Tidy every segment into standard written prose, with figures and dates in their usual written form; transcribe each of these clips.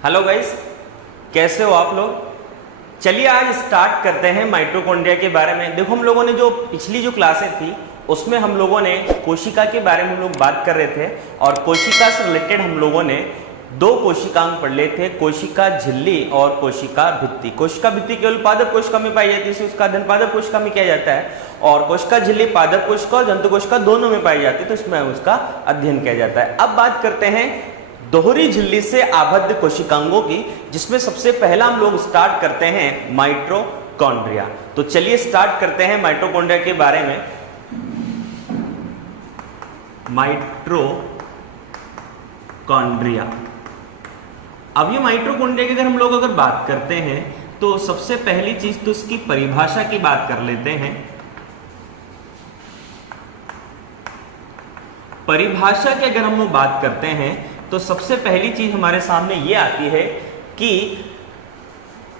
Hello guys, कैसे हो आप लोग। चलिए आज स्टार्ट करते हैं माइटोकॉन्ड्रिया के बारे में। देखो, हम लोगों ने जो पिछली जो क्लासें थी उसमें हम लोगों ने कोशिका के बारे में हम लोग बात कर रहे थे और कोशिका से रिलेटेड हम लोगों ने दो कोशिकांग पढ़ लिए थे, कोशिका झिल्ली और कोशिका भित्ति। कोशिका भित्ति केवल पादप कोशिका में पाई जाती है, इसे उसका अध्ययन पादप कोशिका में किया जाता है, और कोशिका झिल्ली पादप कोशिका और जंतु कोशिका दोनों में पाई जाती है, तो इसमें उसका अध्ययन किया जाता है। अब बात करते हैं दोहरी झिल्ली से आबद्ध कोशिकांगों की, जिसमें सबसे पहला हम लोग स्टार्ट करते हैं माइटोकॉन्ड्रिया। तो चलिए स्टार्ट करते हैं माइटोकॉन्ड्रिया के बारे में। माइटोकॉन्ड्रिया, अब ये माइटोकॉन्ड्रिया की अगर हम लोग बात करते हैं तो सबसे पहली चीज तो इसकी परिभाषा की बात कर लेते हैं। परिभाषा की अगर हम लोग बात करते हैं तो सबसे पहली चीज हमारे सामने ये आती है कि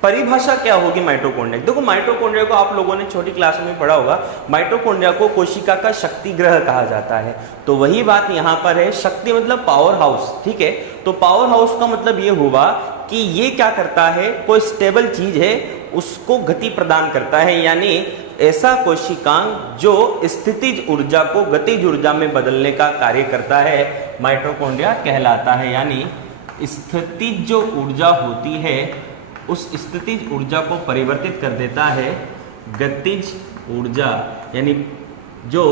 परिभाषा क्या होगी माइटोकॉन्ड्रिया। देखो, माइटोकॉन्ड्रिया को आप लोगों ने छोटी क्लास में पढ़ा होगा, माइटोकॉन्ड्रिया को कोशिका का शक्ति ग्रह कहा जाता है। तो वही बात यहाँ पर है, शक्ति मतलब पावर हाउस, ठीक है। तो पावर हाउस का मतलब ये हुआ कि ये क्या करता है, कोई स्टेबल चीज है उसको गति प्रदान करता है, यानी ऐसा कोशिकांग जो स्थितिज ऊर्जा को गतिज ऊर्जा में बदलने का कार्य करता है, माइटोकॉन्ड्रिया कहलाता है। यानी स्थितिज जो ऊर्जा होती है उस स्थितिज ऊर्जा को परिवर्तित कर देता है गतिज ऊर्जा, यानी जो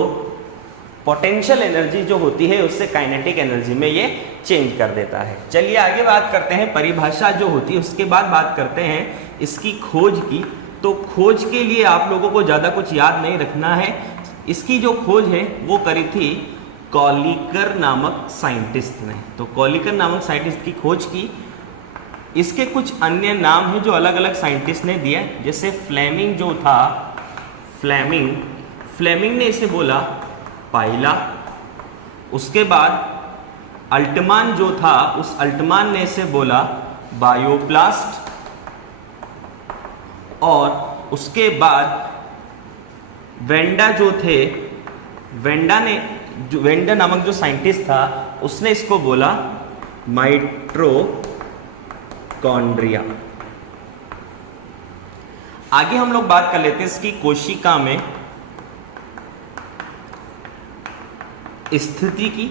पोटेंशियल एनर्जी जो होती है उससे काइनेटिक एनर्जी में ये चेंज कर देता है। चलिए आगे बात करते हैं परिभाषा जो होती है, उसके बाद बात करते हैं इसकी खोज की। तो खोज के लिए आप लोगों को ज़्यादा कुछ याद नहीं रखना है, इसकी जो खोज है वो करी थी कॉलिकर नामक साइंटिस्ट ने। तो कॉलिकर नामक साइंटिस्ट की खोज की। इसके कुछ अन्य नाम हैं जो अलग अलग साइंटिस्ट ने दिए, जैसे फ्लेमिंग जो था, फ्लेमिंग ने इसे बोला पाइला। उसके बाद अल्टमान जो था, उस अल्टमान ने इसे बोला बायोप्लास्ट। और उसके बाद वेंडा जो थे, वेंडा नामक जो साइंटिस्ट था उसने इसको बोला माइटोकॉन्ड्रिया। आगे हम लोग बात कर लेते हैं इसकी कोशिका में स्थिति की।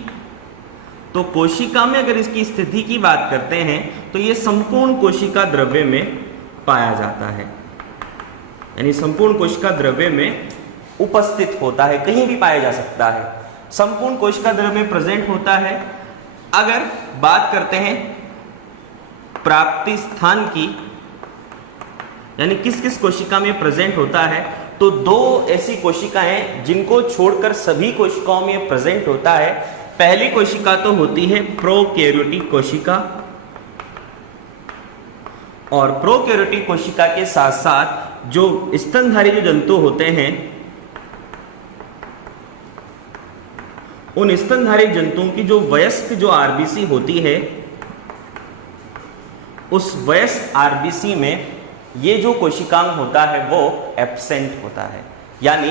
तो कोशिका में अगर इसकी स्थिति की बात करते हैं तो ये संपूर्ण कोशिका द्रव्य में पाया जाता है, यानी संपूर्ण कोशिका द्रव्य में उपस्थित होता है, कहीं भी पाया जा सकता है, संपूर्ण कोशिका द्रव्य में प्रेजेंट होता है। अगर बात करते हैं प्राप्ति स्थान की, यानी किस किस कोशिका में प्रेजेंट होता है, तो दो ऐसी कोशिकाएं जिनको छोड़कर सभी कोशिकाओं में प्रेजेंट होता है। पहली कोशिका तो होती है प्रोकैरियोटिक कोशिका, और प्रोकैरियोटिक कोशिका के साथ साथ जो स्तनधारी जो जंतु होते हैं, उन स्तनधारी जंतुओं की जो वयस्क जो आरबीसी होती है, उस वयस्क आरबीसी में ये जो कोशिकांग होता है वो एब्सेंट होता है। यानी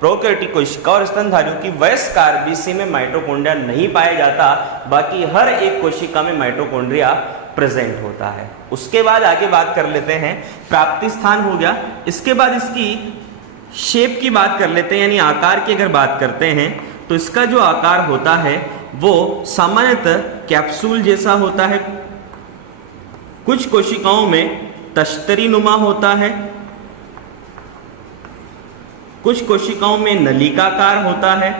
प्रोकैरियोटिक कोशिका और स्तनधारियों की वयस्क आरबीसी में माइटोकॉन्ड्रिया नहीं पाया जाता, बाकी हर एक कोशिका में माइटोकॉन्ड्रिया प्रेजेंट होता है। उसके बाद आगे बात कर लेते हैं, प्राप्ति स्थान हो गया। इसके बाद इसकी शेप की बात कर लेते हैं, यानी आकार की अगर बात करते हैं तो इसका जो आकार होता है वो सामान्यतः कैप्सूल जैसा होता है, कुछ कोशिकाओं में तश्तरी नुमा होता है, कुछ कोशिकाओं में नलिकाकार होता है,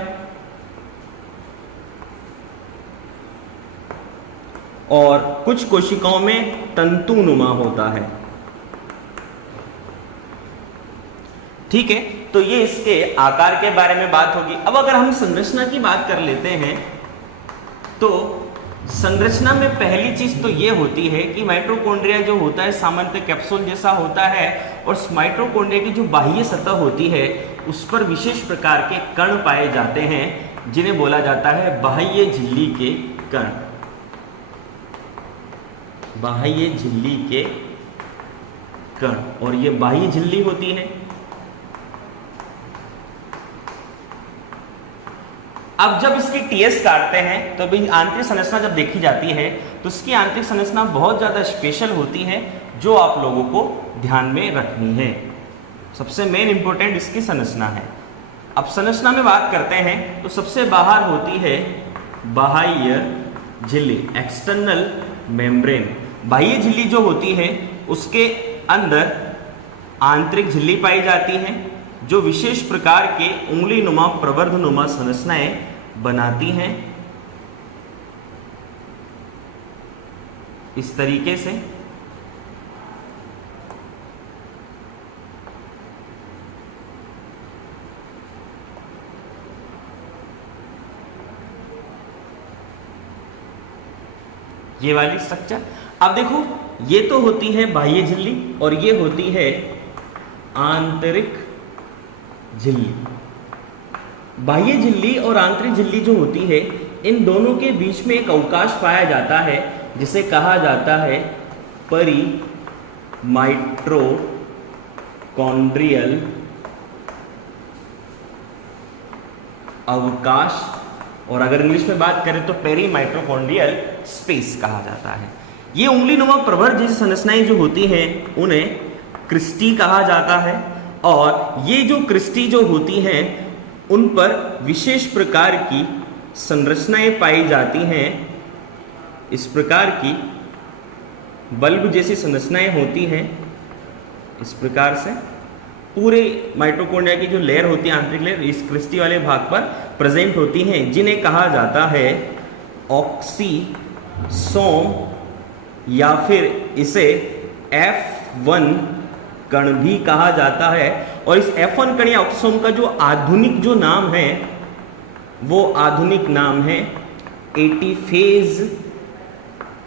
और कुछ कोशिकाओं में तंतुनुमा होता है। ठीक है, तो ये इसके आकार के बारे में बात होगी। अब अगर हम संरचना की बात कर लेते हैं तो संरचना में पहली चीज तो ये होती है कि माइटोकॉन्ड्रिया जो होता है सामान्यतः कैप्सूल जैसा होता है, और माइटोकॉन्ड्रिया की जो बाह्य सतह होती है उस पर विशेष प्रकार के कण पाए जाते हैं, जिन्हें बोला जाता है बाह्य झिल्ली के कण। बाह्य झिल्ली के कण, और ये बाह्य झिल्ली होती है। अब जब इसकी टीएस काटते हैं तो भी आंतरिक संरचना जब देखी जाती है तो उसकी आंतरिक संरचना बहुत ज़्यादा स्पेशल होती है, जो आप लोगों को ध्यान में रखनी है। सबसे मेन इंपॉर्टेंट इसकी संरचना है। अब संरचना में बात करते हैं तो सबसे बाहर होती है बाह्य झिल्ली, एक्सटर्नल मेम्ब्रेन। बाह्य झिल्ली जो होती है उसके अंदर आंतरिक झिल्ली पाई जाती है, जो विशेष प्रकार के उंगली नुमा प्रवर्ध नुमा संरचनाएं बनाती हैं इस तरीके से। ये वाली स्ट्रक्चर। अब देखो, ये तो होती है बाह्य झिल्ली और ये होती है आंतरिक झिल्ली। बाह्य झिल्ली और आंतरिक झिल्ली जो होती है, इन दोनों के बीच में एक अवकाश पाया जाता है जिसे कहा जाता है माइटोकॉन्ड्रियल अवकाश, और अगर इंग्लिश में बात करें तो पेरीमाइटोकॉन्ड्रियल स्पेस कहा जाता है। ये उंगली नुमा प्रवर्ध जैसी संरचनाएं जो होती हैं उन्हें क्रिस्टी कहा जाता है, और ये जो क्रिस्टी जो होती हैं उन पर विशेष प्रकार की संरचनाएं पाई जाती हैं। इस प्रकार की बल्ब जैसी संरचनाएं होती हैं, इस प्रकार से पूरे माइटोकॉन्ड्रिया की जो लेयर होती है, आंतरिक लेयर, इस क्रिस्टी वाले भाग पर प्रेजेंट होती हैं, जिन्हें कहा जाता है ऑक्सीसोम, या फिर इसे F1 कण भी कहा जाता है। और इस F1 कण या ऑक्सीसोम का जो आधुनिक जो नाम है, वो आधुनिक नाम है एटीफेज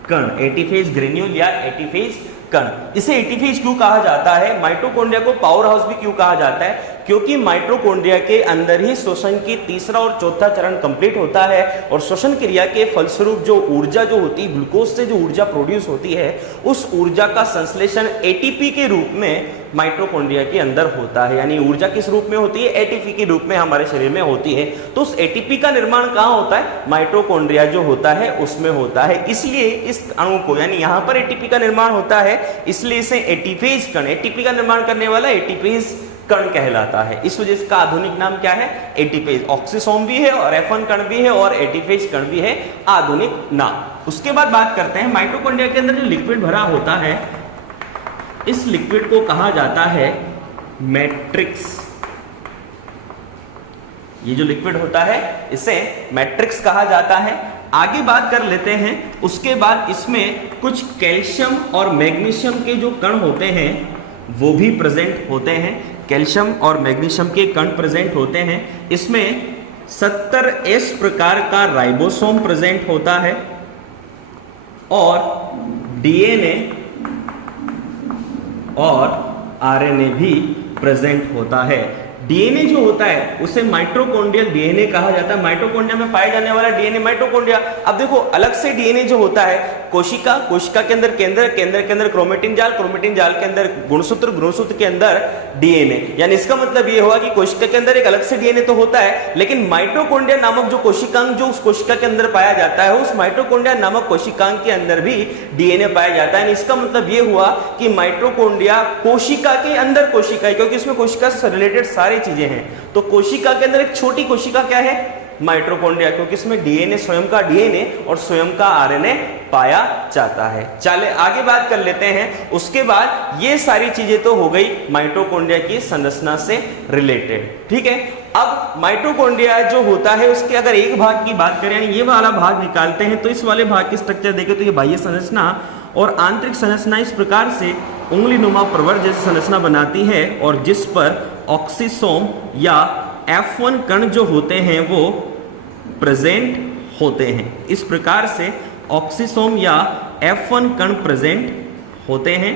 कण, एटीफेज ग्रेन्यूल या एटीफेज कण। इसे एटीफेज क्यों कहा जाता है? माइटोकॉन्ड्रिया को पावर हाउस भी क्यों कहा जाता है? क्योंकि माइटोकॉन्ड्रिया के अंदर ही श्वसन की तीसरा और चौथा चरण कंप्लीट होता है, और श्वसन क्रिया के फलस्वरूप जो ऊर्जा जो होती है, ग्लूकोज से जो ऊर्जा प्रोड्यूस होती है, उस ऊर्जा का संश्लेषण एटीपी के रूप में माइटोकॉन्ड्रिया के अंदर होता है। यानी ऊर्जा किस रूप में होती है? एटीपी के रूप में हमारे शरीर में होती है। तो उस एटीपी का निर्माण कहाँ होता है? माइटोकॉन्ड्रिया जो होता है उसमें होता है। इसलिए इस अणु को, यानी यहाँ पर एटीपी का निर्माण होता है, इसलिए इसे एटीफेज कण, एटीपी का निर्माण करने वाला एटीफेज कण कहलाता है। इस वजह से इसका आधुनिक नाम क्या है? एटीफेज। ऑक्सीसोम भी है और F1 कण भी है और एटीफेज कण भी है, आधुनिक नाम। उसके बाद बात करते हैं माइटोकॉन्ड्रिया के अंदर जो लिक्विड भरा होता है, इस लिक्विड को कहा जाता है मैट्रिक्स। ये जो लिक्विड होता है इसे मैट्रिक्स कहा जाता है। आगे बात कर लेते हैं। उसके बाद इसमें कुछ कैल्शियम और मैग्नीशियम के जो कण होते हैं वो भी प्रेजेंट होते हैं। कैल्शियम और मैग्नीशियम के कण प्रेजेंट होते हैं। इसमें 70S प्रकार का राइबोसोम प्रेजेंट होता है, और डीएनए और आरएनए भी प्रेजेंट होता है। डीएनए जो होता है उसे माइटोकॉन्ड्रियल डीएनए कहा जाता है। माइटोकॉन्ड्रिया में पाया जाने वाला डीएनए माइटोकॉन्ड्रिया। अब देखो, अलग से डीएनए जो होता है, कोशिका, कोशिका के अंदर केंद्र, केंद्र के अंदर क्रोमेटिन जाल, क्रोमेटिन जाल के अंदर गुणसूत्र, गुणसूत्र के अंदर डीएनए। यानी इसका मतलब ये हुआ कि कोशिका के अंदर एक अलग से डीएनए तो होता है, लेकिन माइटोकॉन्ड्रिया नामक जो कोशिकांग जो उस कोशिका के अंदर पाया जाता है, उस माइटोकॉन्ड्रिया नामक कोशिकांग के अंदर भी डीएनए पाया जाता है। इसका मतलब ये हुआ कि माइटोकॉन्ड्रिया कोशिका के अंदर कोशिका है, क्योंकि इसमें कोशिका से रिलेटेड सारी चीजें हैं। तो कोशिका के अंदर एक छोटी कोशिका क्या है? माइटोकॉन्ड्रिया, क्योंकि इसमें डीएनए, स्वयं का डीएनए और स्वयं का आरएनए पाया जाता है। चले आगे बात कर लेते हैं। उसके बाद ये सारी चीजें तो हो गई माइटोकॉन्ड्रिया की संरचना से रिलेटेड, ठीक है। अब माइटोकॉन्ड्रिया जो होता है उसके अगर एक भाग की बात करें, यानी ये वाला भाग निकालते हैं, तो इस वाले भाग की स्ट्रक्चर देखें तो ये बाह्य संरचना और आंतरिक संरचना इस प्रकार से उंगली नुमा प्रवर्ध जैसी संरचना बनाती है, और जिस पर ऑक्सीसोम या F1 कण जो होते हैं वो प्रेजेंट होते हैं। इस प्रकार से ऑक्सीसोम या F1 कण प्रेजेंट होते हैं,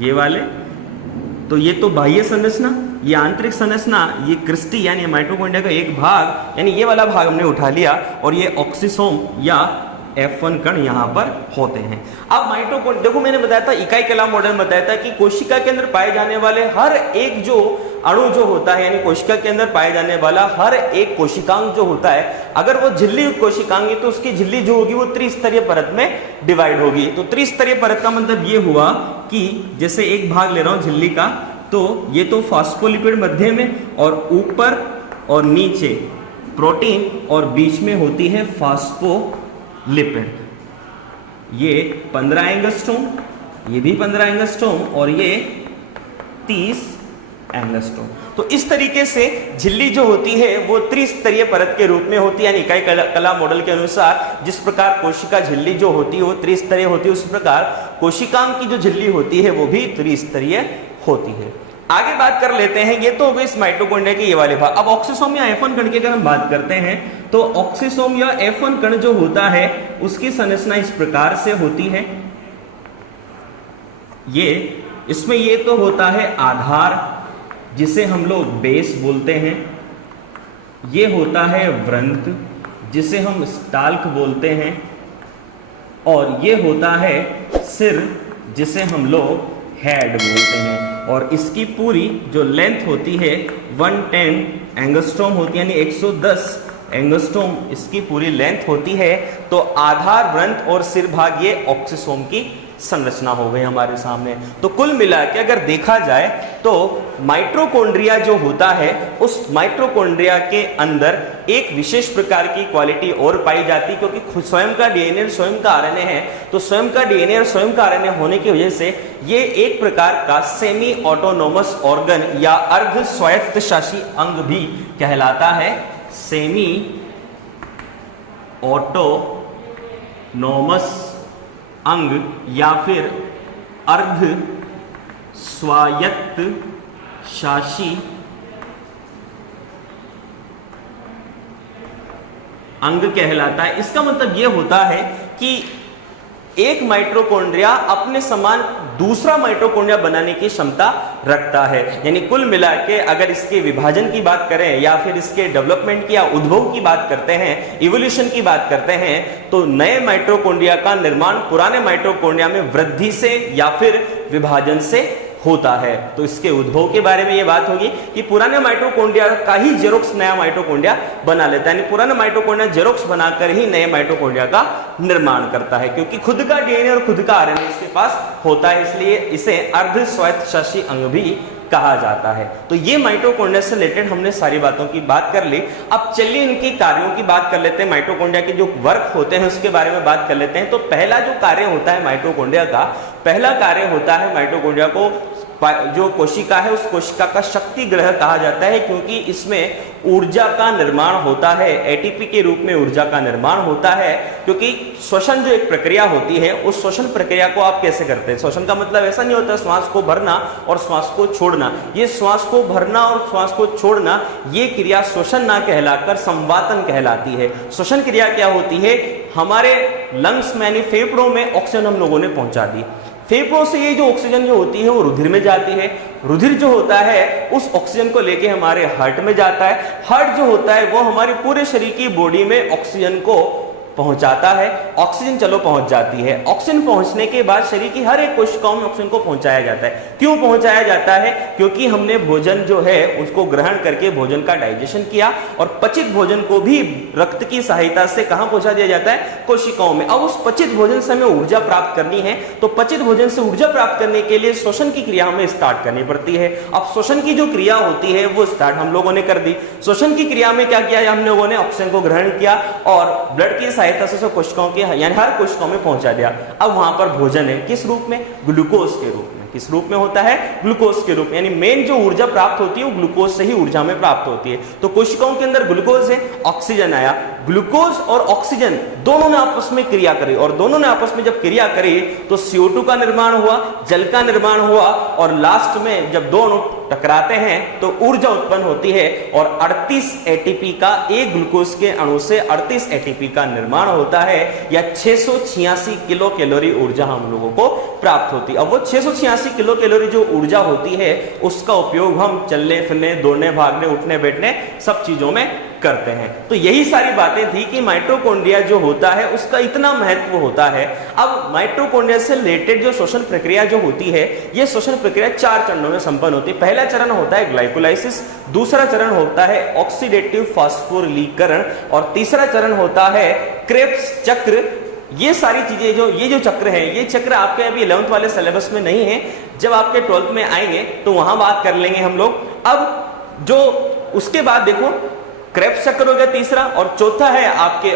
ये वाले। तो ये तो बाह्य संरचना, ये आंतरिक संरचना, ये क्रिस्टी यानी माइटोकॉन्ड्रिया का एक भाग, यानी ये वाला भाग हमने उठा लिया, और ये ऑक्सीसोम या F1 कण यहाँ पर होते हैं। अब माइटोकॉन्ड्रिया, देखो मैंने बताया था, इकाई कलाम मॉडल बताया था कि कोशिका के अंदर पाए जाने वाले हर एक जो अणु जो होता है, यानी कोशिका के अंदर पाए जाने वाला हर एक कोशिकांग जो होता है, अगर वो झिल्ली कोशिकांग तो उसकी झिल्ली जो होगी वो त्रिस्तरीय परत में डिवाइड होगी। तो त्रिस्तरीय परत का मतलब ये हुआ कि जैसे एक भाग ले रहा हूं झिल्ली का, तो ये तो फास्फोलिपिड मध्य में और ऊपर और नीचे प्रोटीन और बीच में होती है फास्फोलिपिड। ये 15 एंगस्ट्रोम, ये भी 15 एंगस्ट्रोम और ये 30 एंगस्ट्रोम। तो इस तरीके से झिल्ली जो होती है वो त्रिस्तरीय परत के रूप में होती है। यानी इकाई कला मॉडल के अनुसार जिस प्रकार कोशिका झिल्ली जो होती है वो त्रिस्तरीय होती है, उस प्रकार कोशिकांग की जो झिल्ली होती है वो भी त्रिस्तरीय होती है। आगे बात कर लेते हैं, ये तो हो गई इस माइटोकॉन्ड्रिया के ये वाले भाग। अब ऑक्सीसोम या F1 कण की अगर हम बात करते हैं तो ऑक्सीसोम या F1 कण जो होता है उसकी संरचना इस प्रकार से होती है। इसमें ये तो होता है आधार जिसे हम लोग बेस बोलते हैं, ये होता है वृंत जिसे हम स्टाल्क बोलते हैं, और ये होता है सिर जिसे हम लोग हेड बोलते हैं। और इसकी पूरी जो लेंथ होती है 110 एंगस्ट्रोम होती है, यानी 110 एंगस्ट्रोम इसकी पूरी लेंथ होती है। तो आधार, वृंत और सिर भाग ये ऑक्सीसोम की संरचना हो गई हमारे सामने। तो कुल मिला के अगर देखा जाए तो माइटोकॉन्ड्रिया जो होता है उस माइटोकॉन्ड्रिया के अंदर एक विशेष प्रकार की क्वालिटी और पाई जाती, क्योंकि स्वयं का डीएनए स्वयं का आरएनए है। तो स्वयं का डीएनए और स्वयं का आरएनए होने की वजह से ये एक प्रकार का सेमी ऑटोनोमस ऑर्गन या अर्ध स्वायत्त शासी अंग भी कहलाता है। सेमी ऑटोनोमस अंग या फिर अर्ध स्वायत्त शासी अंग कहलाता है। इसका मतलब यह होता है कि एक माइटोकॉन्ड्रिया अपने समान दूसरा माइटोकॉन्ड्रिया बनाने की क्षमता रखता है। यानी कुल मिला के अगर इसके विभाजन की बात करें या फिर इसके डेवलपमेंट की या उद्भव की बात करते हैं, इवोल्यूशन की बात करते हैं, तो नए माइटोकॉन्ड्रिया का निर्माण पुराने माइटोकॉन्ड्रिया में वृद्धि से या फिर विभाजन से होता है। तो इसके उद्भव के बारे में ये बात होगी कि पुराने माइटोकॉन्ड्रिया का ही जेरोक्स नया माइटोकॉन्ड्रिया बना लेता है, यानी पुराना माइटोकॉन्ड्रिया जेरोक्स बनाकर ही नए माइटोकॉन्ड्रिया का निर्माण करता है, क्योंकि खुद का डीएनए और खुद का आरएनए इसके पास होता है, इसलिए इसे अर्ध स्वायत्त शासी अंग भी कहा जाता है। तो ये माइटोकॉन्ड्रिया से रिलेटेड हमने सारी बातों की बात कर ली। अब चलिए इनके कार्यों की बात कर लेते हैं, माइटोकॉन्ड्रिया के जो वर्क होते हैं उसके बारे में बात कर लेते हैं। तो पहला जो कार्य होता है माइटोकॉन्ड्रिया का, पहला कार्य होता है माइटोकॉन्ड्रिया को जो कोशिका है उस कोशिका का शक्ति ग्रह कहा जाता है, क्योंकि इसमें ऊर्जा का निर्माण होता है, एटीपी के रूप में ऊर्जा का निर्माण होता है। क्योंकि श्वसन जो एक प्रक्रिया होती है उस श्वसन प्रक्रिया को आप कैसे करते हैं? श्वसन का मतलब ऐसा नहीं होता श्वास को भरना और श्वास को छोड़ना। ये श्वास को भरना और श्वास को छोड़ना ये क्रिया श्वसन ना कहलाकर संवातन कहलाती है। श्वसन क्रिया क्या होती है? हमारे लंग्स में यानी फेफड़ों में ऑक्सीजन हम लोगों ने पहुंचा दी, फेफड़ों से ये जो ऑक्सीजन जो होती है वो रुधिर में जाती है, रुधिर जो होता है उस ऑक्सीजन को लेके हमारे हार्ट में जाता है, हार्ट जो होता है वो हमारे पूरे शरीर की बॉडी में ऑक्सीजन को पहुंचाता है। ऑक्सीजन चलो पहुंच जाती है, ऑक्सीजन पहुंचने के बाद शरीर की हर एक कोशिकाओं में ऑक्सीजन को पहुंचाया जाता है। क्यों पहुंचाया जाता है? क्योंकि हमने भोजन जो है उसको ग्रहण करके भोजन का डाइजेशन किया और पचित भोजन को भी रक्त की सहायता से कहां पहुंचा दिया जाता है? कोशिकाओं में। अब उस पचित भोजन से हमें ऊर्जा प्राप्त करनी है, तो पचित भोजन से ऊर्जा प्राप्त करने के लिए श्वसन की क्रिया हमें स्टार्ट करनी पड़ती है। अब श्वसन की जो क्रिया होती है वो स्टार्ट हम लोगों ने कर दी। श्वसन की क्रिया में क्या किया? हम लोगों ने ऑक्सीजन को ग्रहण किया और ब्लड की सहायता से कोशिकाओं के यानी हर कोशिकाओं में पहुंचा दिया। अब वहां पर भोजन है किस रूप में? ग्लूकोज के रूप में। किस रूप में होता है? ग्लूकोज के रूप में। यानी मेन जो ऊर्जा प्राप्त होती है वो ग्लूकोज से ही ऊर्जा में प्राप्त होती है। तो कोशिकाओं के अंदर ग्लूकोज है, ऑक्सीजन आया, ग्लूकोज और ऑक्सीजन दोनों ने आपस में क्रिया करी और दोनों ने आपस में जब क्रिया करी तो CO2 का निर्माण हुआ, जल का निर्माण हुआ और लास्ट में जब दोनों टकराते हैं तो ऊर्जा उत्पन्न होती है और 38 एटीपी का एक ग्लूकोज के अणु से 38 एटीपी का निर्माण होता है या 686 किलो कैलोरी ऊर्जा हम लोगों को प्राप्त होती है। अब वो 686 किलो कैलोरी जो ऊर्जा होती है उसका उपयोग हम चलने फिरने, दौड़ने, भागने, उठने बैठने सब चीजों में करते हैं। तो यही सारी बातें थी कि माइटोकॉन्ड्रिया जो होता है उसका इतना महत्व होता है। अब माइटोकॉन्ड्रिया से रिलेटेड जो श्वसन प्रक्रिया जो होती है, ये श्वसन प्रक्रिया 4 चरणों में संपन्न होती है। पहला चरण होता है ग्लाइकोलाइसिस, दूसरा चरण होता है ऑक्सीडेटिव फास्फोरिलीकरण और तीसरा चरण होता है क्रेब्स चक्र। ये सारी चीजें ये जो चक्र है, ये चक्र आपके अभी 11th वाले सिलेबस में नहीं है, जब आपके 12th में आएंगे तो वहां बात कर लेंगे हम लोग। अब जो उसके बाद देखो क्रेब्स चक्र हो गया तीसरा, और चौथा है आपके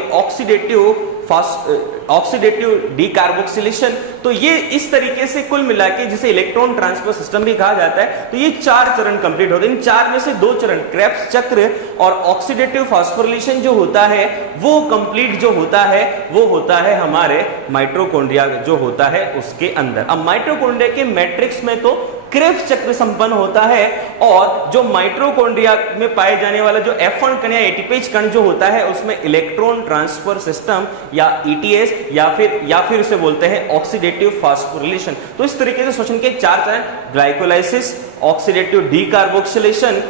ऑक्सीडेटिव डीकार्बोक्सिलेशन। तो ये इस तरीके से कुल मिला के जिसे इलेक्ट्रॉन ट्रांसफर सिस्टम भी कहा जाता है, तो ये 4 चरण कंप्लीट होते हैं। इन 4 में से 2 चरण क्रेब्स चक्र और ऑक्सीडेटिव फास्फोरिलेशन जो होता है वो कंप्लीट जो होता है वो होता है हमारे माइटोकॉन्ड्रिया जो होता है उसके अंदर। अब माइटोकॉन्ड्रिया के मैट्रिक्स में तो क्रेब्स चक्र संपन्न होता है, और जो माइटोकॉन्ड्रिया में पाए जाने वाला जो F1 कण या एटीपेज कण जो होता है उसमें इलेक्ट्रॉन ट्रांसफर सिस्टम या ETS या फिर उसे बोलते हैं ऑक्सीडेटिव फास्फोरिलेशन। तो इस तरीके से श्वसन के 4 चरण ग्लाइकोलाइसिस, ऑक्सीडेटिव डीकार्बोक्सिलेशन,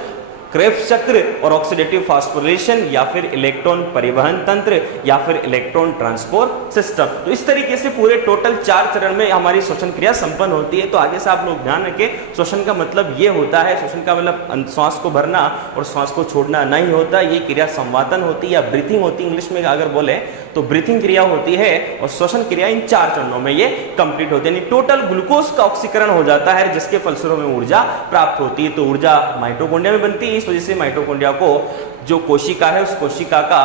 क्रेब्स चक्र और ऑक्सीडेटिव फास्फोरिलेशन या फिर इलेक्ट्रॉन परिवहन तंत्र या फिर इलेक्ट्रॉन ट्रांसपोर्ट सिस्टम। तो इस तरीके से पूरे टोटल 4 चरण में हमारी श्वसन क्रिया संपन्न होती है। तो आगे से आप लोग ध्यान रखें, श्वसन का मतलब ये होता है, श्वसन का मतलब श्वास को भरना और श्वास को छोड़ना नहीं होता। ये क्रिया संवातन होती है या ब्रीथिंग होती है, इंग्लिश में अगर बोले तो ब्रीथिंग क्रिया होती है, और श्वसन क्रिया इन 4 चरणों में ये कंप्लीट होती है। टोटल ग्लूकोज का ऑक्सीकरण हो जाता है जिसके फलस्वरूप में ऊर्जा प्राप्त होती है। तो ऊर्जा माइटोकॉन्ड्रिया में बनती है, इस वजह से माइटोकॉन्ड्रिया को जो कोशिका है उस कोशिका का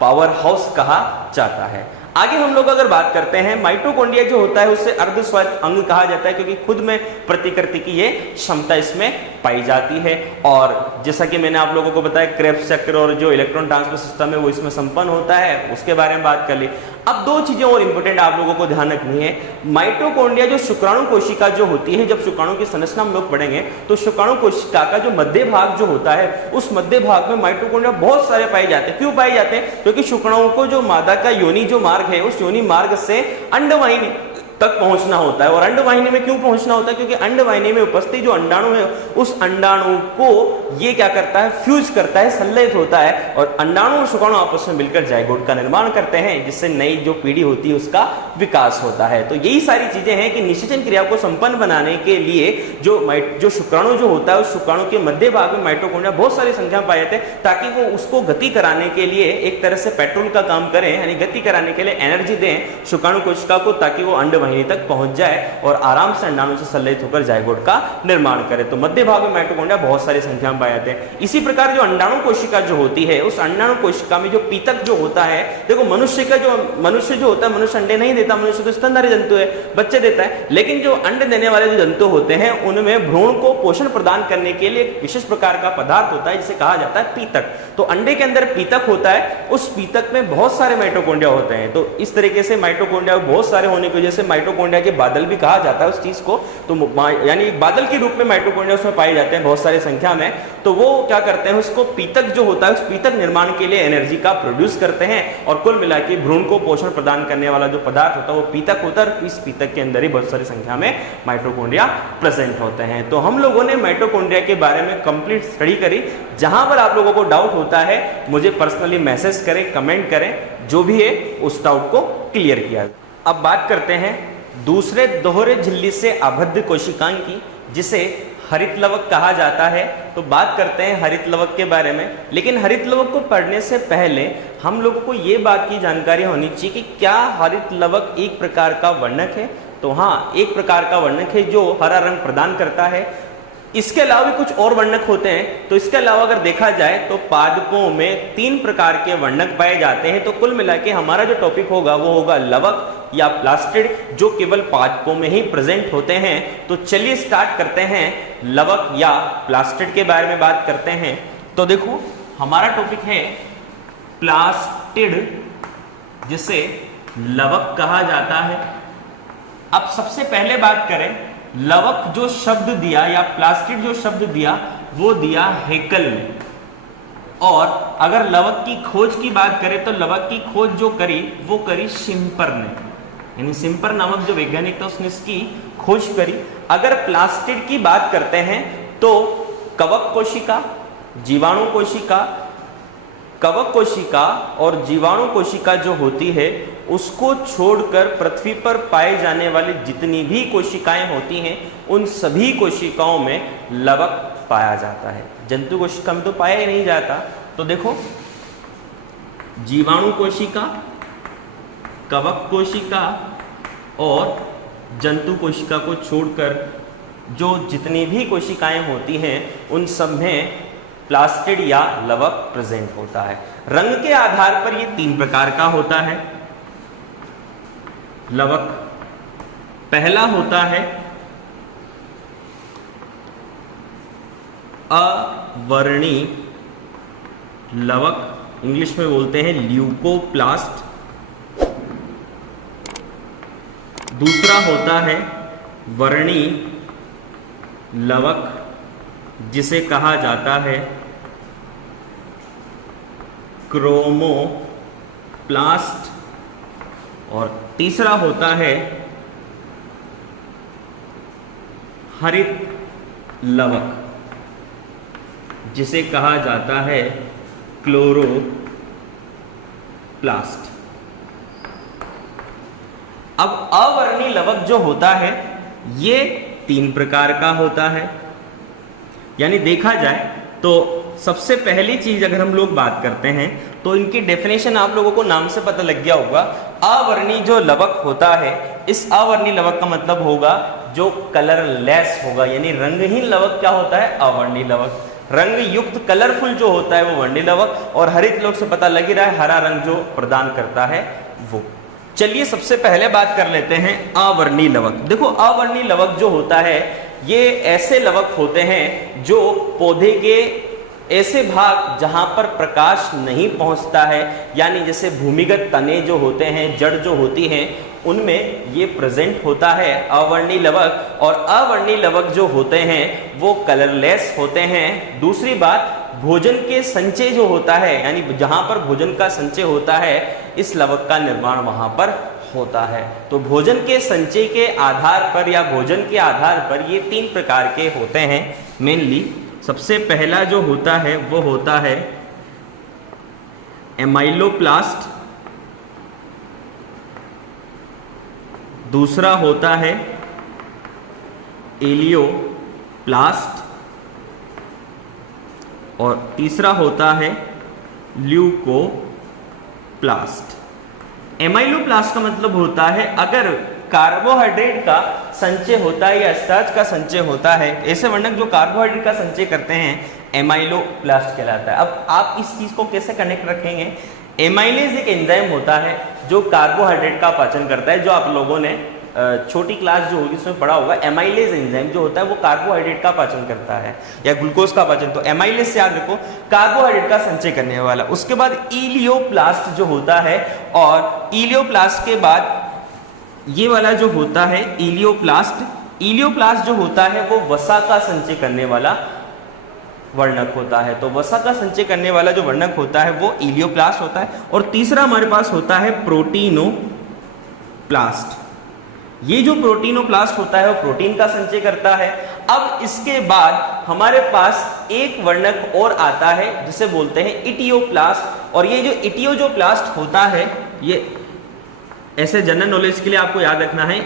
पावर हाउस कहा जाता है। आगे हम लोग अगर बात करते हैं, माइटोकॉन्ड्रिया जो होता है उसे अर्धस्वायत्त अंग कहा जाता है, क्योंकि खुद में प्रतिकृति की ये क्षमता इसमें पाई जाती है। और जैसा कि मैंने आप लोगों को बताया क्रेब्स चक्र और जो इलेक्ट्रॉन ट्रांसफर सिस्टम है वो इसमें संपन्न होता है, उसके बारे में बात कर ली। अब 2 चीजें और इंपॉर्टेंट आप लोगों को ध्यान रखनी है। माइटोकॉन्ड्रिया जो शुक्राणु कोशिका जो होती है, जब शुक्राणु की संरचना हम लोग पढ़ेंगे तो शुक्राणु कोशिका का जो मध्य भाग जो होता है उस मध्य भाग में माइटोकॉन्ड्रिया बहुत सारे पाए जाते हैं। क्यों पाए जाते हैं? क्योंकि शुक्राणु को जो मादा का योनि जो मार्ग है उस योनि मार्ग से अंडवाहिनी तक पहुंचना होता है। और अंडवाहिनी में क्यों पहुंचना होता है? क्योंकि अंडवाहिनी में उपस्थित जो अंडाणु है उस अंडाणु को ये क्या करता है, फ्यूज करता है, संलयित होता है, और अंडाणु और शुक्राणु आपस में मिलकर जाइगोट का निर्माण करते हैं, जिससे नई जो पीढ़ी होती है उसका विकास होता है। तो यही सारी चीजें हैं कि निषेचन क्रिया को संपन्न बनाने के लिए जो शुक्राणु जो होता है उस शुक्राणु के मध्य भाग में माइटोकॉन्ड्रिया बहुत सारी संख्या में पाए जाते हैं, ताकि वो उसको गति कराने के लिए एक तरह से पेट्रोल का काम करें, यानी गति कराने के लिए एनर्जी दें शुक्राणु कोशिका को, ताकि वो अंडवाहिनी तक पहुंच जाए और आराम से अंडाणु से संलयित होकर जाइगोट का निर्माण करे। तो मध्य भाग में माइटोकॉन्ड्रिया बहुत सारी संख्या में पाए जाते हैं। इसी प्रकार जो अंडाणु कोशिका जो होती है उस अंडाणु कोशिका में जो पीतक जो होता है, देखो मनुष्य जो होता है, मनुष्य अंडे नहीं देता, मनुष्य तो स्तनधारी जंतु है, बच्चे देता है, लेकिन जो अंडे देने वाले जो जंतु होते हैं उनमें भ्रूण को पोषण प्रदान करने के लिए एक विशेष प्रकार का पदार्थ होता है जिसे कहा जाता है पीतक। तो अंडे के अंदर पीतक होता है, उस पीतक में बहुत सारे माइटोकॉन्ड्रिया होते हैं। तो इस तरीके से माइटोकॉन्ड्रिया बहुत सारे होने की वजह से माइटोकॉन्ड्रिया के बादल भी कहा जाता है उस चीज को। तो यानी बादल के रूप में माइटोकॉन्ड्रिया उसमें पाए जाते हैं बहुत सारी संख्या में। तो वो क्या करते हैं, उसको पीतक जो होता है उस पीतक निर्माण के लिए एनर्जी का प्रोड्यूस करते हैं, और कुल मिला के भ्रूण को पोषण प्रदान करने वाला जो पदार्थ होता है वो पीतक होता है। इस पीतक के अंदर ही बहुत सारी संख्या में माइटोकॉन्ड्रिया प्रेजेंट होते हैं। तो हम लोगों ने माइटोकॉन्ड्रिया के बारे में कंप्लीट स्टडी करी। जहां पर आप लोगों को डाउट होता है मुझे पर्सनली मैसेज करें, कमेंट करें, जो भी है उस डाउट को क्लियर किया। अब बात करते हैं दूसरे दोहरे झिल्ली से आबद्ध कोशिकाएं की, जिसे हरित लवक कहा जाता है। तो बात करते हैं हरित लवक के बारे में, लेकिन हरित लवक को पढ़ने से पहले हम लोगों को ये बात की जानकारी होनी चाहिए कि क्या हरित लवक एक प्रकार का वर्णक है? तो हाँ, एक प्रकार का वर्णक है जो हरा रंग प्रदान करता है। इसके अलावा भी कुछ और वर्णक होते हैं। तो इसके अलावा अगर देखा जाए तो पादपों में 3 प्रकार के वर्णक पाए जाते हैं। तो कुल मिला के हमारा जो टॉपिक होगा वो होगा लवक या प्लास्टिड, जो केवल पादपों में ही प्रेजेंट होते हैं। तो चलिए स्टार्ट करते हैं, लवक या प्लास्टिड के बारे में बात करते हैं। तो देखो हमारा टॉपिक है प्लास्टिड, जिसे लवक कहा जाता है। अब सबसे पहले बात करें, लवक जो शब्द दिया या प्लास्टिड जो शब्द दिया वो दिया हेकल ने, और अगर लवक की खोज की बात करें तो लवक की खोज जो करी वो करी शिम्पर ने, यानी शिम्पर नामक जो वैज्ञानिक था उसने इसकी खोज करी। अगर प्लास्टिड की बात करते हैं तो कवक कोशिका, जीवाणु कोशिका, कवक कोशिका और जीवाणु कोशिका जो होती है उसको छोड़कर पृथ्वी पर पाए जाने वाली जितनी भी कोशिकाएं होती हैं उन सभी कोशिकाओं में लवक पाया जाता है। जंतु कोशिका में तो पाया ही नहीं जाता। तो देखो, जीवाणु कोशिका, कवक कोशिका और जंतु कोशिका को छोड़कर जो जितनी भी कोशिकाएं होती हैं उन सब में प्लास्टिड या लवक प्रेजेंट होता है। रंग के आधार पर ये 3 प्रकार का होता है लवक। पहला होता है अवर्णी लवक, इंग्लिश में बोलते हैं ल्यूकोप्लास्ट। दूसरा होता है वर्णी लवक जिसे कहा जाता है क्रोमोप्लास्ट। और तीसरा होता है हरित लवक जिसे कहा जाता है क्लोरोप्लास्ट। अब अवर्णी लवक जो होता है ये 3 प्रकार का होता है। यानी देखा जाए तो सबसे पहली चीज अगर हम लोग बात करते हैं तो इनकी डेफिनेशन आप लोगों को नाम से पता लग गया होगा। अवर्णी जो लवक होता है, इस अवर्णी लवक का मतलब होगा जो कलरलेस होगा, यानी रंगहीन लवक क्या होता है? अवर्णी लवक। रंग युक्त कलरफुल जो होता है वो वर्णी लवक, और हरित लवक से पता लग ही रहा है हरा रंग जो प्रदान करता है वो। चलिए सबसे पहले बात कर लेते हैं अवर्णी लवक। देखो, अवर्णी लवक जो होता है ये ऐसे लवक होते हैं जो पौधे के ऐसे भाग जहां पर प्रकाश नहीं पहुंचता है, यानी जैसे भूमिगत तने जो होते हैं, जड़ जो होती हैं, उनमें ये प्रेजेंट होता है अवर्णी लवक। और अवर्णी लवक जो होते हैं वो कलरलेस होते हैं। दूसरी बात, भोजन के संचय जो होता है, यानी जहां पर भोजन का संचय होता है इस लवक का निर्माण वहां पर होता है। तो भोजन के संचय के आधार पर या भोजन के आधार पर ये 3 प्रकार के होते हैं मेनली। सबसे पहला जो होता है वो होता है एमाइलोप्लास्ट, दूसरा होता है एलियोप्लास्ट और तीसरा होता है ल्यूकोप्लास्ट। एमाइलोप्लास्ट का मतलब होता है अगर कार्बोहाइड्रेट का संचय होता है या स्टार्च का संचय होता है, ऐसे वर्णक जो कार्बोहाइड्रेट का संचय करते हैं एमाइलोप्लास्ट कहलाता है। अब आप इस चीज को कैसे कनेक्ट रखेंगे? एमाइलेज एक एंजाइम होता है जो कार्बोहाइड्रेट का पाचन करता है, जो आप लोगों ने छोटी क्लास जो होगी उसमें पढ़ा होगा। एमाइलेज एंजाइम जो होता है वो कार्बोहाइड्रेट का पाचन करता है या ग्लूकोज का पाचन। तो एमाइलेज से याद रखो कार्बोहाइड्रेट का संचय करने वाला। उसके बाद इलियोप्लास्ट जो होता है, और इलियोप्लास्ट के बाद ये वाला जो होता है इलियोप्लास्ट जो होता है वो वसा का संचय करने वाला वर्णक होता है। तो वसा का संचय करने वाला जो वर्णक होता है वो इलियोप्लास्ट होता है। और तीसरा हमारे पास होता है प्रोटीनोप्लास्ट। ये जो प्रोटीनोप्लास्ट होता है वो प्रोटीन का संचय करता है। अब इसके बाद हमारे पास एक वर्णक और आता है जिसे बोलते हैं इटियोप्लास्ट। और ये जो इटियोप्लास्ट होता है, ये ऐसे जनरल नॉलेज के लिए आपको याद रखना है,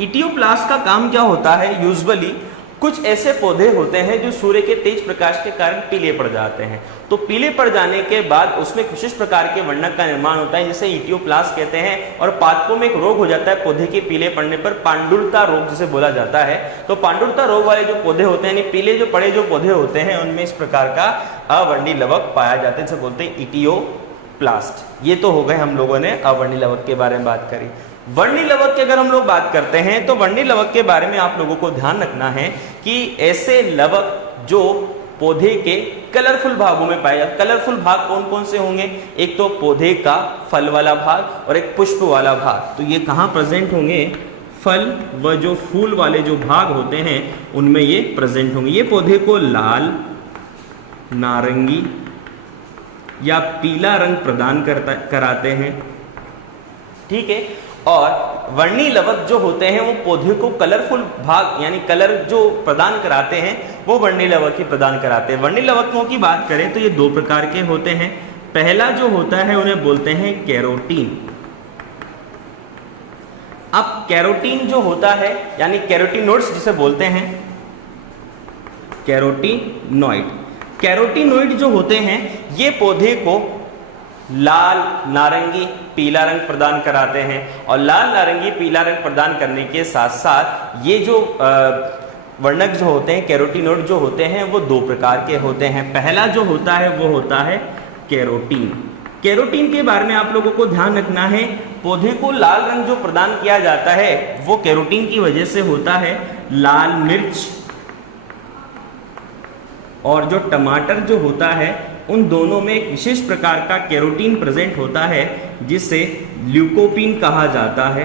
इटियोप्लास्ट का काम क्या होता है? यूजुअली कुछ ऐसे पौधे होते हैं जो सूर्य के तेज प्रकाश के कारण पीले पड़ जाते हैं। तो पीले पड़ जाने के बाद उसमें विशिष्ट प्रकार के वर्णक का निर्माण होता है जिसे इटियोप्लास्ट कहते हैं। और पादपों में एक रोग हो जाता है पौधे के पीले पड़ने पर, पांडुरता रोग जिसे बोला जाता है। तो पांडुरता रोग वाले जो पौधे होते हैं, यानी पीले जो पड़े जो पौधे होते हैं, उनमें इस प्रकार का अवर्णी लवक पाया जाता है जिसे बोलते हैं इटियोप्लास्ट। ये तो हो गए हम लोगों ने अवर्णी लवक के बारे में बात करी। वर्णी लवक की अगर हम लोग बात करते हैं तो वर्णी लवक के बारे में आप लोगों को ध्यान रखना है कि ऐसे लवक जो पौधे के कलरफुल भागों में पाए जाते। कलरफुल भाग कौन कौन से होंगे? एक तो पौधे का फल वाला भाग और एक पुष्प वाला भाग। तो ये कहाँ प्रेजेंट होंगे? फल व जो फूल वाले जो भाग होते हैं उनमें ये प्रेजेंट होंगे। ये पौधे को लाल, नारंगी या पीला रंग प्रदान कराते हैं, ठीक है। और वर्णी लवक जो होते हैं वो पौधे को कलरफुल भाग यानी कलर जो प्रदान कराते हैं वो वर्णी लवक ही प्रदान कराते हैं। वर्णी लवकों की बात करें तो ये दो प्रकार के होते हैं। पहला जो होता है उन्हें बोलते हैं कैरोटीन। अब कैरोटीन जो होता है यानी कैरोटीनोइड्स जिसे बोलते हैं, कैरोटीनोइड, कैरोटीनोइड जो होते हैं ये पौधे को लाल, नारंगी, पीला रंग प्रदान कराते हैं। और लाल, नारंगी, पीला रंग प्रदान करने के साथ साथ ये जो वर्णक जो होते हैं, कैरोटीनोइड जो होते हैं वो दो प्रकार के होते हैं। पहला जो होता है वो होता है कैरोटीन। कैरोटीन के बारे में आप लोगों को ध्यान रखना है, पौधे को लाल रंग जो प्रदान किया जाता है वो कैरोटीन की वजह से होता है। लाल मिर्च और जो टमाटर जो होता है उन दोनों में एक विशेष प्रकार का कैरोटीन प्रेजेंट होता है जिसे ल्यूकोपीन कहा जाता है,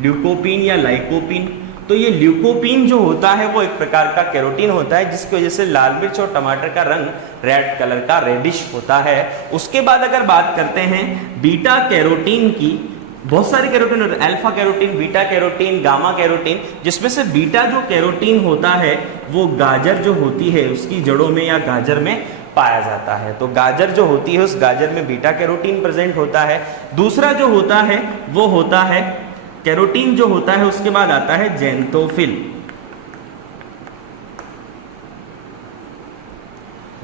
ल्यूकोपीन या लाइकोपीन। तो ये ल्यूकोपीन जो होता है वो एक प्रकार का कैरोटीन होता है जिसकी वजह से लाल मिर्च और टमाटर का रंग रेड कलर का, रेडिश होता है। उसके बाद अगर बात करते हैं बीटा कैरोटीन की, बहुत सारे कैरोटीन होते हैं, alpha carotene, beta carotene, gamma carotene, जिसमें से बीटा जो कैरोटीन होता है वो गाजर जो होती है उसकी जड़ों में या गाजर में पाया जाता है। तो गाजर जो होती है उस गाजर में बीटा कैरोटीन प्रेजेंट होता है। दूसरा जो होता है वो होता है कैरोटीन जो होता है, उसके बाद आता है ज़ैंथोफिल।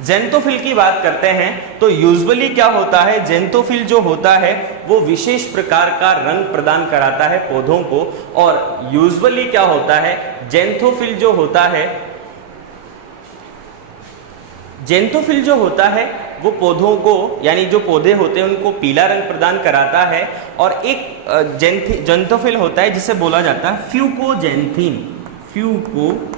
ज़ैंथोफिल की बात करते हैं तो यूजुअली क्या होता है, ज़ैंथोफिल जो होता है वो विशेष प्रकार का रंग प्रदान कराता है पौधों को। और यूजुअली क्या होता है, ज़ैंथोफिल जो होता है, ज़ैंथोफिल जो होता है वो पौधों को यानी जो पौधे होते हैं उनको पीला रंग प्रदान कराता है। और एक ज़ैंथोफिल होता है जिसे बोला जाता है फ्यूकोजैंथीन, फ्यूकोजैंथीन।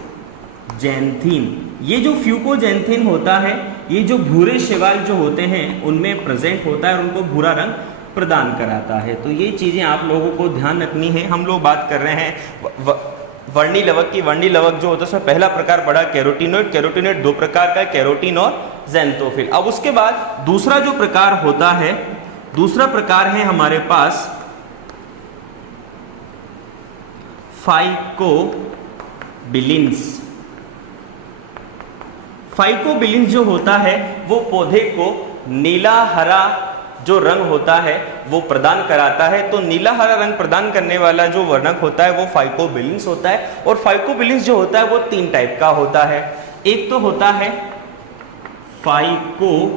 ये जो फ्यूकोजैंथीन होता है ये जो भूरे शैवाल जो होते हैं उनमें प्रेजेंट होता है और उनको भूरा रंग प्रदान कराता है। तो ये चीज़ें आप लोगों को ध्यान रखनी है। हम लोग बात कर रहे हैं वर्णी लवक की। वर्णी लवक जो होता है उसमें पहला प्रकार पड़ा कैरोटीनोइड। कैरोटीनोइड दो प्रकार का है, कैरोटीन और ज़ैंथोफिल। अब उसके बाद दूसरा जो प्रकार होता है, दूसरा प्रकार है हमारे पास फाइकोबिलिन्स। फाइकोबिलिन्स जो होता है वो पौधे को नीला हरा जो रंग होता है वो प्रदान कराता है। तो नीला हरा रंग प्रदान करने वाला जो वर्णक होता है वो फाइकोबिलिन्स होता है। और फाइकोबिलिन्स जो होता है वो तीन टाइप का होता है। एक तो होता है फाइकोसाइनिन,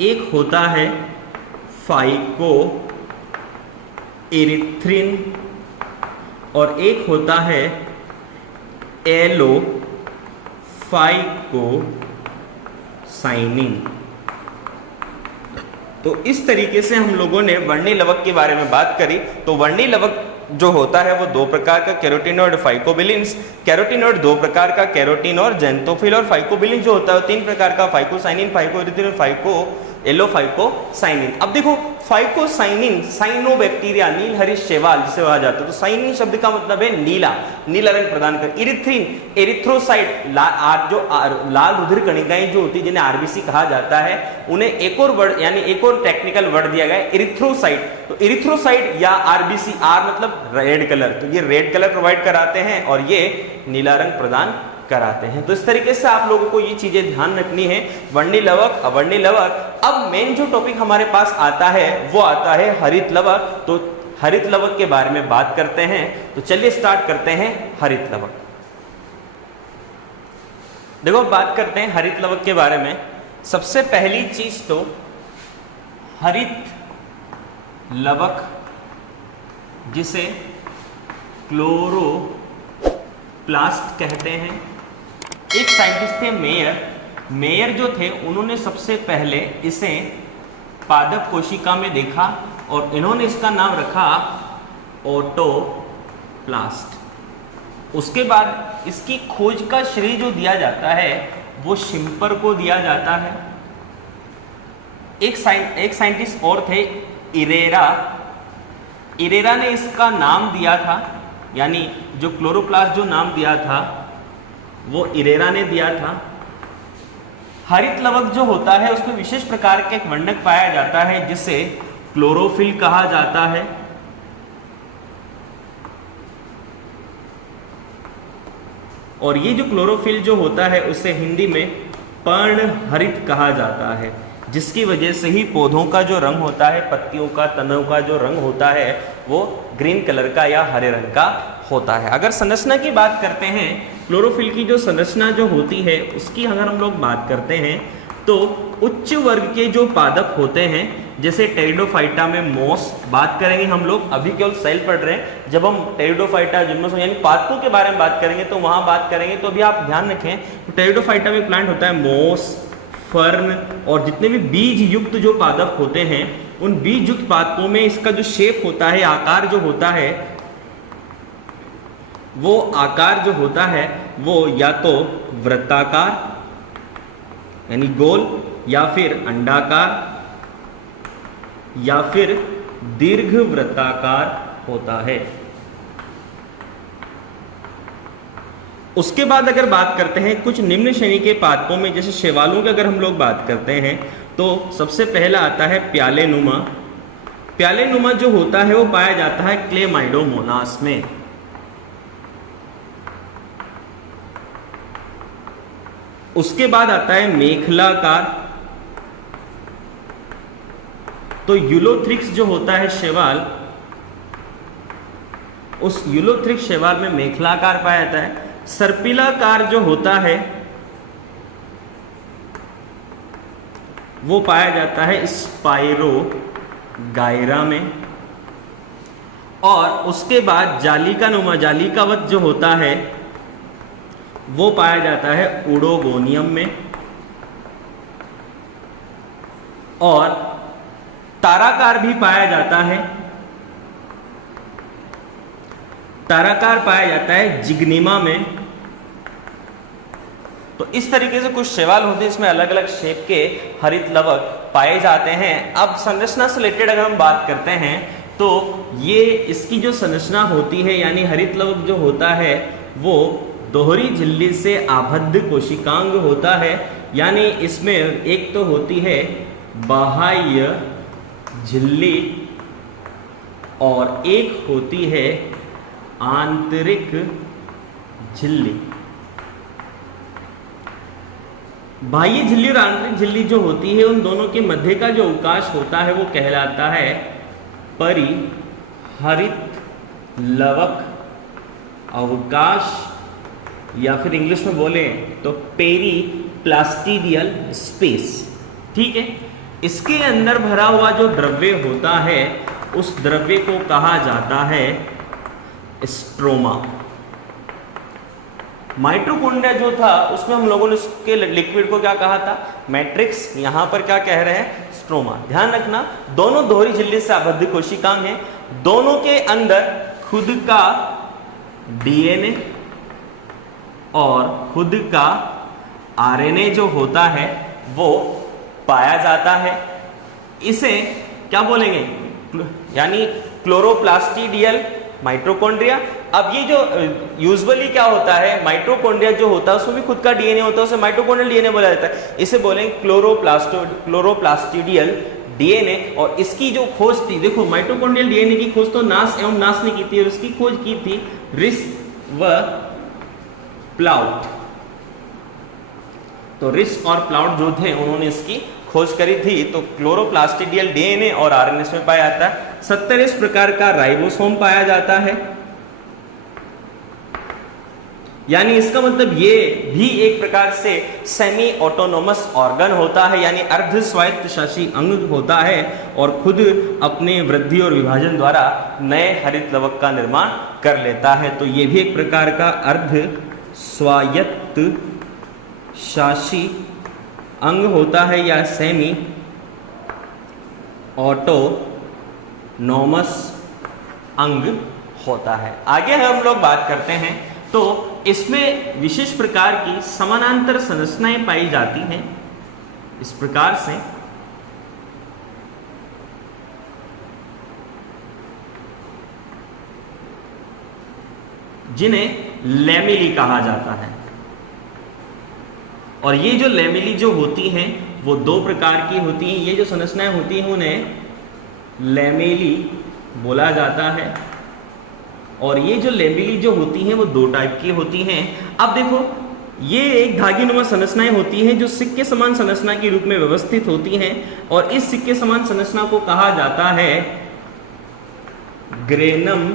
एक होता है फाइकोएरिथ्रिन और एक होता है एलोफाइकोसाइनिन। तो इस तरीके से हम लोगों ने वर्णी लवक के बारे में बात करी। तो वर्णी लवक जो होता है वो दो प्रकार का, कैरोटीनोइड, फाइकोबिलिन्स। कैरोटीनोइड दो प्रकार का, कैरोटीन और ज़ैंथोफिल। और फाइकोबिलिन्स जो होता है तीन प्रकार का, फाइकोसाइनिन, फाइकोएरिथ्रिन, एलोफाइकोसाइनिन। अब देखो फाइकोसाइनिन साइनोबैक्टीरिया, नील हरित शैवाल जिसे कहा जाता है। तो साइनिन शब्द का मतलब है नीला, नीला रंग प्रदान कर। इरिथ्रिन, एरिथ्रोसाइट, जो लाल रुधिर कणिकाएं जो होती है जिन्हें आरबीसी कहा जाता है, उन्हें एक और वर्ड यानी एक और टेक्निकल वर्ड दिया गया है इरिथ्रोसाइट। तो इरिथ्रोसाइट या आरबीसी, आर मतलब रेड कलर, तो ये रेड कलर प्रोवाइड कराते हैं और ये नीला रंग प्रदान कराते हैं। तो इस तरीके से आप लोगों को ये चीजें ध्यान रखनी है, वर्णी लवक, अवर्णी लवक। अब मेन जो टॉपिक हमारे पास आता है वो आता है हरित लवक। तो हरित लवक के बारे में बात करते हैं। तो चलिए स्टार्ट करते हैं हरित लवक। देखो बात करते हैं हरित लवक के बारे में। सबसे पहली चीज तो हरित लवक जिसे क्लोरोप्लास्ट कहते हैं, एक साइंटिस्ट थे मेयर जो थे, उन्होंने सबसे पहले इसे पादप कोशिका में देखा और इन्होंने इसका नाम रखा ओटोप्लास्ट। उसके बाद इसकी खोज का श्रेय जो दिया जाता है वो शिम्पर को दिया जाता है। एक साइंटिस्ट और थे इरेरा ने इसका नाम दिया था, यानी जो क्लोरोप्लास्ट जो नाम दिया था वो इरेरा ने दिया था। हरित लवक जो होता है उसमें विशेष प्रकार का एक वर्णक पाया जाता है जिसे क्लोरोफिल कहा जाता है। और ये जो क्लोरोफिल जो होता है उसे हिंदी में पर्णहरित कहा जाता है, जिसकी वजह से ही पौधों का जो रंग होता है, पत्तियों का, तनों का जो रंग होता है वो ग्रीन कलर का या हरे रंग का होता है। अगर संरचना की बात करते हैं, क्लोरोफिल की जो संरचना जो होती है उसकी अगर हम लोग बात करते हैं तो उच्च वर्ग के जो पादप होते हैं, जैसे टेरिडोफाइटा में मोस, बात करेंगे हम लोग अभी केवल सेल पढ़ रहे हैं, जब हम टेरिडोफाइटा जिम्नोस्पर्म यानी पादपों के बारे में बात करेंगे तो वहां बात करेंगे। तो अभी आप ध्यान रखें, तो टेरिडोफाइटा में प्लांट होता है मोस, फर्न और जितने भी बीज युक्त जो पादप होते हैं उन बीज युक्त पादपों में इसका जो शेप होता है, आकार जो होता है, वो आकार जो होता है वो या तो वृत्ताकार यानी गोल, या फिर अंडाकार, या फिर दीर्घ वृत्ताकार होता है। उसके बाद अगर बात करते हैं कुछ निम्न श्रेणी के पादपों में, जैसे शैवालों की अगर हम लोग बात करते हैं तो सबसे पहला आता है प्यालेनुमा। प्यालेनुमा जो होता है वो पाया जाता है क्लेमाइडोमोनास में। उसके बाद आता है मेखलाकार। तो यूलोथ्रिक्स जो होता है शैवाल, उस यूलोथ्रिक्स शैवाल में मेखलाकार पाया जाता है। सर्पिलाकार जो होता है वो पाया जाता है स्पाइरोगायरा में। और उसके बाद जालिकानुमा, जालिकावत जो होता है वो पाया जाता है उडोगोनियम में। और ताराकार भी पाया जाता है, ताराकार पाया जाता है जिग्निमा में। तो इस तरीके से कुछ शैवाल होते हैं, इसमें अलग अलग शेप के हरित लवक पाए जाते हैं। अब संरचना से रिलेटेड अगर हम बात करते हैं तो ये इसकी जो संरचना होती है यानी हरित लवक जो होता है वो दोहरी झिल्ली से आबद्ध कोशिकांग होता है। यानी इसमें एक तो होती है बाह्य झिल्ली और एक होती है आंतरिक झिल्ली। बाह्य झिल्ली और आंतरिक झिल्ली जो होती है उन दोनों के मध्य का जो अवकाश होता है वो कहलाता है परिहरित लवक अवकाश, या फिर इंग्लिश में बोले तो पेरीप्लास्टिडियल स्पेस। ठीक है, इसके अंदर भरा हुआ जो द्रव्य होता है उस द्रव्य को कहा जाता है स्ट्रोमा। माइटोकॉन्ड्रिया जो था उसमें हम लोगों ने उसके लिक्विड को क्या कहा था, मैट्रिक्स। यहां पर क्या कह रहे हैं, स्ट्रोमा। ध्यान रखना, दोनों दोहरी झिल्ली से आबद्ध कोशिकांग हैं, दोनों के अंदर खुद का डीएनए और खुद का आरएनए जो होता है वो पाया जाता है। इसे क्या बोलेंगे, यानी क्लोरोप्लास्टिडियल माइटोकॉन्ड्रिया। अब ये जो यूजुअली क्या होता है, माइटोकॉन्ड्रिया जो होता है उसमें भी खुद का डीएनए होता है, उसे माइटोकॉन्ड्रियल डीएनए बोला जाता है। इसे बोलेंगे क्लोरोप्लास्टिडियल डीएनए। और इसकी जो खोज थी, देखो माइटोकॉन्ड्रियल डीएनए की खोज तो नास एवं नास ने की थी, और उसकी खोज की थी रिस व प्लाउट। तो रिस और प्लाउट जो थे उन्होंने इसकी खोज करी थी। तो क्लोरोप्लास्टिडियल डीएनए और आरएनए में पाया जाता है। 70 प्रकार का राइबोसोम पाया जाता है। यानी इसका मतलब ये भी एक प्रकार से सेमी ऑटोनोमस ऑर्गन होता है, यानी अर्ध स्वायत्त शासी अंग होता है और खुद अपने वृद्धि और विभाजन द्वारा नए हरित लवक का निर्माण कर लेता है। तो ये भी एक प्रकार का अर्ध स्वायत्त शासी अंग होता है या सेमी ऑटोनोमस अंग होता है। आगे हम लोग बात करते हैं तो इसमें विशेष प्रकार की समानांतर संरचनाएं पाई जाती हैं। इस प्रकार से जिन्हें लैमेली कहा जाता है। और ये जो लैमेली जो होती हैं वो दो प्रकार की होती हैं। ये जो संरचनाएं होती हैं उन्हें लैमेली बोला जाता है, और ये जो लैमेली जो होती हैं वो दो टाइप की होती हैं। अब देखो, ये एक धागीनुमा संरचनाएं होती हैं जो सिक्के समान संरचना के रूप में व्यवस्थित होती हैं, और इस सिक्के समान संरचना को कहा जाता है ग्रेनम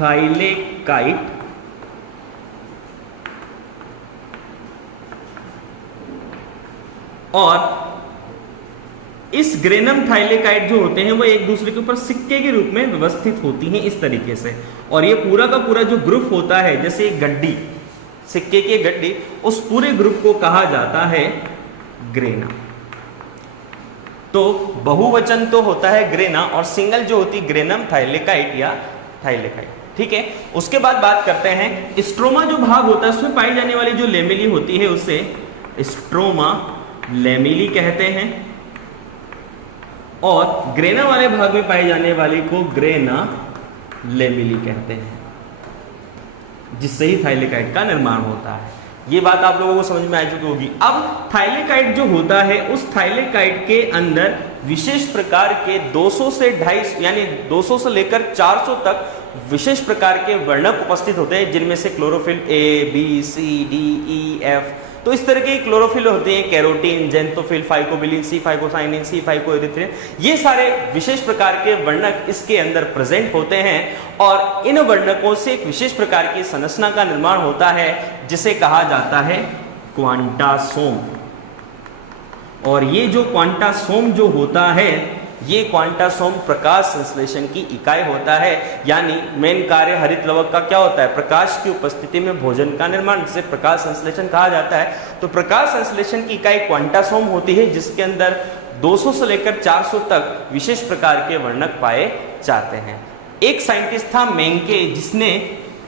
थाइलेकाइट। और इस ग्रेनम थाइलेकाइट जो होते हैं वो एक दूसरे के ऊपर सिक्के के रूप में व्यवस्थित होती हैं इस तरीके से, और ये पूरा का पूरा जो ग्रुप होता है, जैसे एक गड्डी, सिक्के की गड्डी, उस पूरे ग्रुप को कहा जाता है ग्रेना। तो बहुवचन तो होता है ग्रेना, और सिंगल जो होती है ग्रेनम थाइलेकाइट या थाइलेकाइट। ठीक है, उसके बाद बात करते हैं स्ट्रोमा जो भाग होता है उसमें पाई जाने वाली जो लैमेली होती है उसे स्ट्रोमा लैमेली कहते हैं, और ग्रेना वाले भाग में पाए जाने वाले को ग्रेना लैमेली कहते हैं, जिससे ही थाइलेकाइट का निर्माण होता है। ये बात आप लोगों को समझ में आ चुकी होगी। अब थाइलेकाइट जो होता है, उस थाइलेकाइट के अंदर विशेष प्रकार के 200 से 250 यानी 200 से लेकर 400 तक विशेष प्रकार के वर्णक उपस्थित होते हैं, जिनमें से chlorophyll A, B, C, D, E, F, तो इस तरह के क्लोरोफिल होते हैं, कैरोटीन, जेंथोफिल, फाइकोबिलिन, सी फाइकोसाइनिन, सी फाइकोएरिथ्रिन, ये सारे विशेष प्रकार के वर्णक इसके अंदर प्रेजेंट होते हैं, और इन वर्णकों से एक विशेष प्रकार की संरचना का निर्माण होता है जिसे कहा जाता है क्वांटासोम। और ये जो क्वांटासोम जो होता है, ये क्वांटासोम प्रकाश संश्लेषण की इकाई होता है, यानी मेन कार्य हरित लवक का क्या होता है, प्रकाश की उपस्थिति में भोजन का निर्माण, जिसे प्रकाश संश्लेषण कहा जाता है। तो प्रकाश संश्लेषण की इकाई क्वांटासोम होती है, जिसके अंदर 200 से लेकर 400 तक विशेष प्रकार के वर्णक पाए जाते हैं। एक साइंटिस्ट था मेंके, जिसने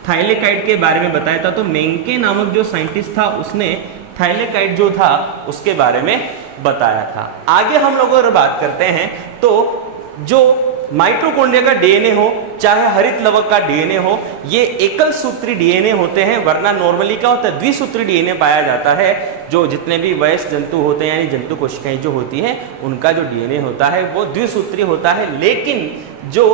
थाइलेकाइट के बारे में बताया था। तो मेंके नामक जो साइंटिस्ट था उसने थाइलेकाइट जो था उसके बारे में बताया था। आगे हम लोग अगर बात करते हैं तो जो माइटोकॉन्ड्रिया का डीएनए हो, चाहे हरित लवक का डीएनए हो, ये एकल सूत्री डीएनए होते हैं, वरना नॉर्मली क्या होता है, द्विसूत्री डीएनए पाया जाता है। जो जितने भी वयस्क जंतु होते हैं यानी जंतु कोशिकाएं जो होती हैं, उनका जो डीएनए होता है वो द्विसूत्री होता है। लेकिन जो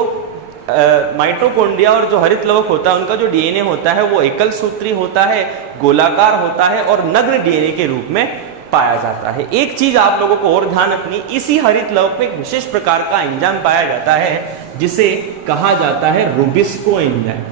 माइटोकॉन्ड्रिया और जो हरित लवक होता है, उनका जो डीएनए होता है वो एकल सूत्री होता है, गोलाकार होता है, और नग्न डीएनए के रूप में पाया जाता है। एक चीज आप लोगों को और ध्यान रखनी, इसी हरित लवक में एक विशेष प्रकार का एंजाइम पाया जाता है जिसे कहा जाता है रुबिस्को एंजाइम।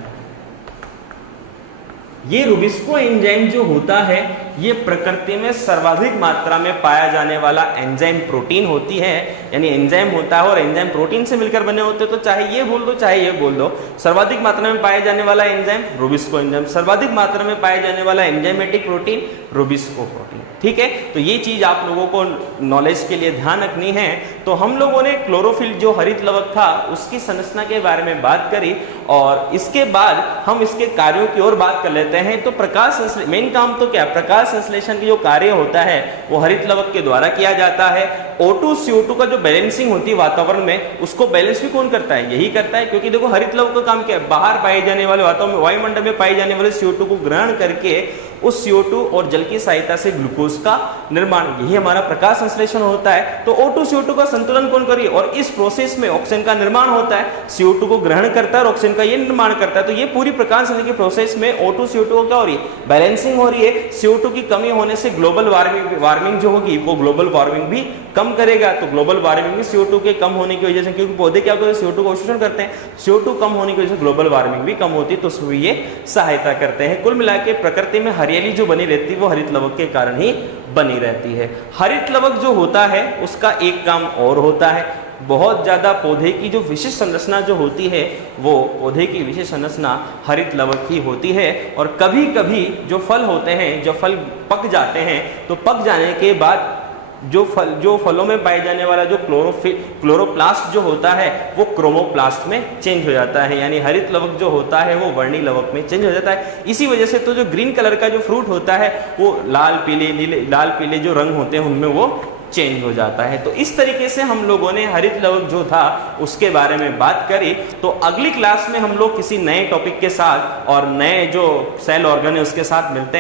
ये रुबिस्को एंजाइम जो होता है, ये प्रकृति में सर्वाधिक मात्रा में पाया जाने वाला एंजाइम प्रोटीन होती है, यानी एंजाइम होता है और एंजाइम प्रोटीन से मिलकर बने होते हैं। तो चाहे ये बोल दो चाहे ये बोल दो, सर्वाधिक मात्रा में पाया जाने वाला एंजाइम रुबिस्को एंजाइम, सर्वाधिक मात्रा में पाया जाने वाला एंजाइमेटिक प्रोटीन रुबिस्को प्रोटीन। ठीक है, तो ये चीज आप लोगों को नॉलेज के लिए ध्यान रखनी है। तो हम लोगों ने क्लोरोफिल जो हरित लवक था उसकी संरचना के बारे में बात करी, और इसके बाद हम इसके कार्यों की ओर बात कर लेते हैं। तो प्रकाश संश्लेषण, मेन काम तो क्या, प्रकाश संश्लेषण की जो कार्य होता है वो हरित लवक के द्वारा किया जाता है। O2 CO2 का जो बैलेंसिंग होती है वातावरण में, उसको बैलेंस भी कौन करता है, यही करता है। क्योंकि देखो हरित लवक का काम क्या है, बाहर पाए जाने वाले वातावरण में, वायुमंडल में पाए जाने वाले CO2 को ग्रहण करके उस CO2 और जल की सहायता से ग्लूकोज का निर्माण, यही हमारा प्रकाश संश्लेषण होता है। तो O2 CO2 का संतुलन कौन करिए, और इस प्रोसेस में ऑक्सीजन का निर्माण होता है, CO2 को ग्रहण करता है और ऑक्सीजन का ये निर्माण करता है। तो ये पूरी प्रकाश संश्लेषण की प्रोसेस में O2 CO2 को क्या हो रही है, बैलेंसिंग हो रही है। CO2 की कमी होने से ग्लोबल वार्मिंग जो होगी वो ग्लोबल वार्मिंग भी कम करेगा। तो ग्लोबल वार्मिंग में CO2 के कम होने की वजह से, क्योंकि पौधे क्या करते हैं, CO2 को अवशोषण करते हैं, CO2 कम होने की वजह से ग्लोबल वार्मिंग भी कम होती है, तो उसमें ये सहायता करते हैं। कुल मिला के प्रकृति में हरियाली जो बनी रहती है वो हरित लवक के कारण ही बनी रहती है। हरित लवक जो होता है उसका एक काम और होता है, बहुत ज्यादा पौधे की जो विशेष संरचना जो होती है वो पौधे की विशेष संरचना हरित लवक ही होती है। और कभी कभी जो फल होते हैं, जो फल पक जाते हैं, तो पक जाने के बाद जो फलों में पाए जाने वाला जो क्लोरोप्लास्ट जो होता है वो क्रोमोप्लास्ट में चेंज हो जाता है, यानी हरित लवक जो होता है वो वर्णी लवक में चेंज हो जाता है। इसी वजह से तो जो ग्रीन कलर का जो फ्रूट होता है वो लाल पीले नीले, लाल पीले जो रंग होते हैं उनमें वो चेंज हो जाता है। तो इस तरीके से हम लोगों ने हरित लवक जो था उसके बारे में बात करी। तो अगली क्लास में हम लोग किसी नए टॉपिक के साथ और नए जो सेल ऑर्गन है उसके साथ मिलते हैं।